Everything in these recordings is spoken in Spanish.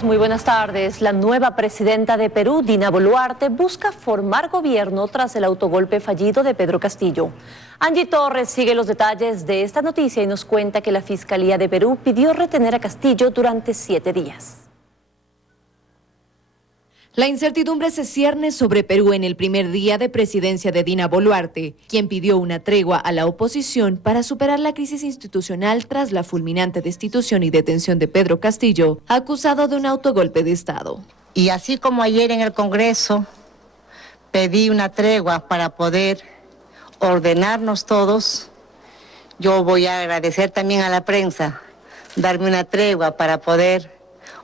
amigos, muy buenas tardes. La nueva presidenta de Perú, Dina Boluarte, busca formar gobierno tras el autogolpe fallido de Pedro Castillo. Angie Torres sigue los detalles de esta noticia y nos cuenta que la Fiscalía de Perú pidió retener a Castillo durante 7 días. La incertidumbre se cierne sobre Perú en el primer día de presidencia de Dina Boluarte, quien pidió una tregua a la oposición para superar la crisis institucional tras la fulminante destitución y detención de Pedro Castillo, acusado de un autogolpe de Estado. Y así como ayer en el Congreso pedí una tregua para poder ordenarnos todos, yo voy a agradecer también a la prensa, darme una tregua para poder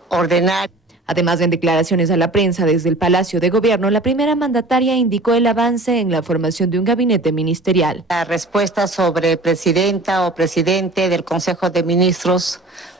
ordenar. Además, en declaraciones a la prensa desde el Palacio de Gobierno, la primera mandataria indicó el avance en la formación de un gabinete ministerial. La respuesta sobre presidenta o presidente del Consejo de Ministros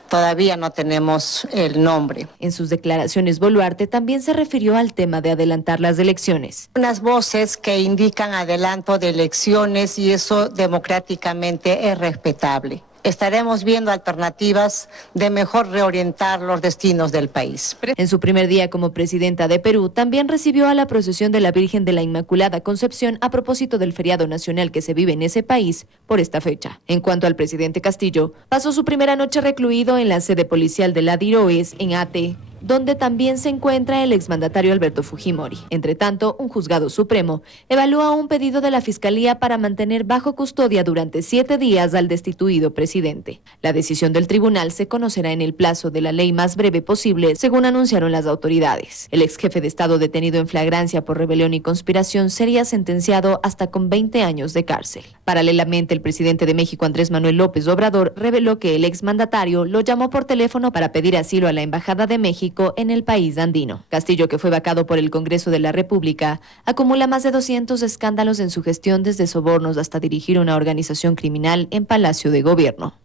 todavía no tenemos el nombre. En sus declaraciones, Boluarte también se refirió al tema de adelantar las elecciones. Unas voces que indican adelanto de elecciones y eso democráticamente es respetable. Estaremos viendo alternativas de mejor reorientar los destinos del país. En su primer día como presidenta de Perú, también recibió a la procesión de la Virgen de la Inmaculada Concepción a propósito del feriado nacional que se vive en ese país por esta fecha. En cuanto al presidente Castillo, pasó su primera noche recluido en la sede policial de la DIROES en Ate, donde también se encuentra el exmandatario Alberto Fujimori. Entre tanto, un juzgado supremo evalúa un pedido de la Fiscalía para mantener bajo custodia durante 7 días al destituido presidente. La decisión del tribunal se conocerá en el plazo de la ley más breve posible, según anunciaron las autoridades. El ex jefe de Estado detenido en flagrancia por rebelión y conspiración sería sentenciado hasta con 20 años de cárcel. Paralelamente, el presidente de México, Andrés Manuel López Obrador, reveló que el exmandatario lo llamó por teléfono para pedir asilo a la Embajada de México en el país andino. Castillo, que fue vacado por el Congreso de la República, acumula más de 200 escándalos en su gestión, desde sobornos hasta dirigir una organización criminal en Palacio de Gobierno.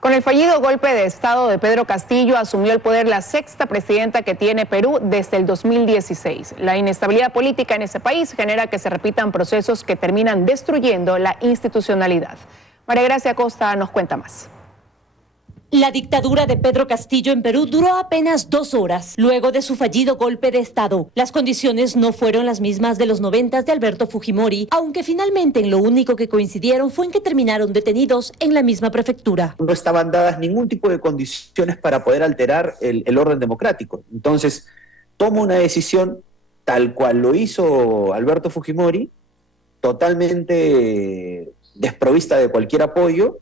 Con el fallido golpe de Estado de Pedro Castillo, asumió el poder la 6ª presidenta que tiene Perú desde el 2016. La inestabilidad política en ese país genera que se repitan procesos que terminan destruyendo la institucionalidad. María Gracia Costa nos cuenta más. La dictadura de Pedro Castillo en Perú duró apenas 2 horas, luego de su fallido golpe de Estado. Las condiciones no fueron las mismas de los 90s de Alberto Fujimori, aunque finalmente en lo único que coincidieron fue en que terminaron detenidos en la misma prefectura. No estaban dadas ningún tipo de condiciones para poder alterar el orden democrático. Entonces, toma una decisión tal cual lo hizo Alberto Fujimori, totalmente desprovista de cualquier apoyo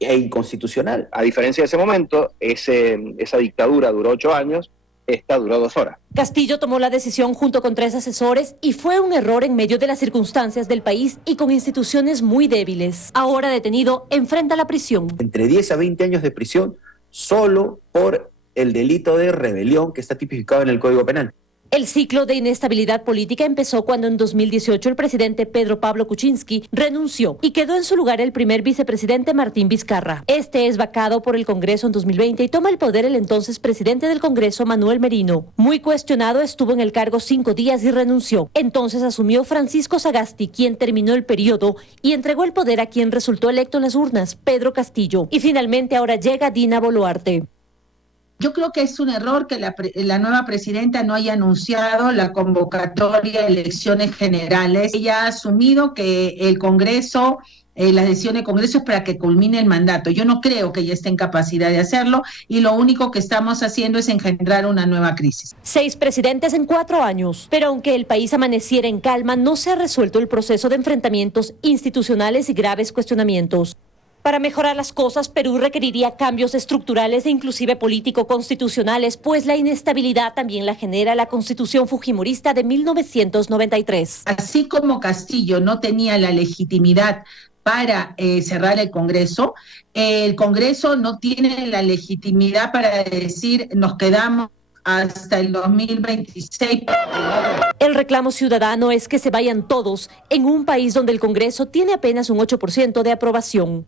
e inconstitucional. A diferencia de ese momento, esa dictadura duró 8 años, esta duró 2 horas. Castillo tomó la decisión junto con 3 asesores y fue un error en medio de las circunstancias del país y con instituciones muy débiles. Ahora detenido, enfrenta la prisión. Entre 10 a 20 años de prisión solo por el delito de rebelión que está tipificado en el Código Penal. El ciclo de inestabilidad política empezó cuando en 2018 el presidente Pedro Pablo Kuczynski renunció y quedó en su lugar el primer vicepresidente Martín Vizcarra. Este es vacado por el Congreso en 2020 y toma el poder el entonces presidente del Congreso, Manuel Merino. Muy cuestionado, estuvo en el cargo 5 días y renunció. Entonces asumió Francisco Sagasti, quien terminó el periodo y entregó el poder a quien resultó electo en las urnas, Pedro Castillo. Y finalmente ahora llega Dina Boluarte. Yo creo que es un error que la nueva presidenta no haya anunciado la convocatoria de elecciones generales. Ella ha asumido que el Congreso, la decisión del Congreso es para que culmine el mandato. Yo no creo que ella esté en capacidad de hacerlo y lo único que estamos haciendo es engendrar una nueva crisis. 6 presidentes en 4 años, pero aunque el país amaneciera en calma, no se ha resuelto el proceso de enfrentamientos institucionales y graves cuestionamientos. Para mejorar las cosas, Perú requeriría cambios estructurales e inclusive político-constitucionales, pues la inestabilidad también la genera la Constitución fujimorista de 1993. Así como Castillo no tenía la legitimidad para cerrar el Congreso no tiene la legitimidad para decir nos quedamos hasta el 2026. El reclamo ciudadano es que se vayan todos en un país donde el Congreso tiene apenas un 8% de aprobación.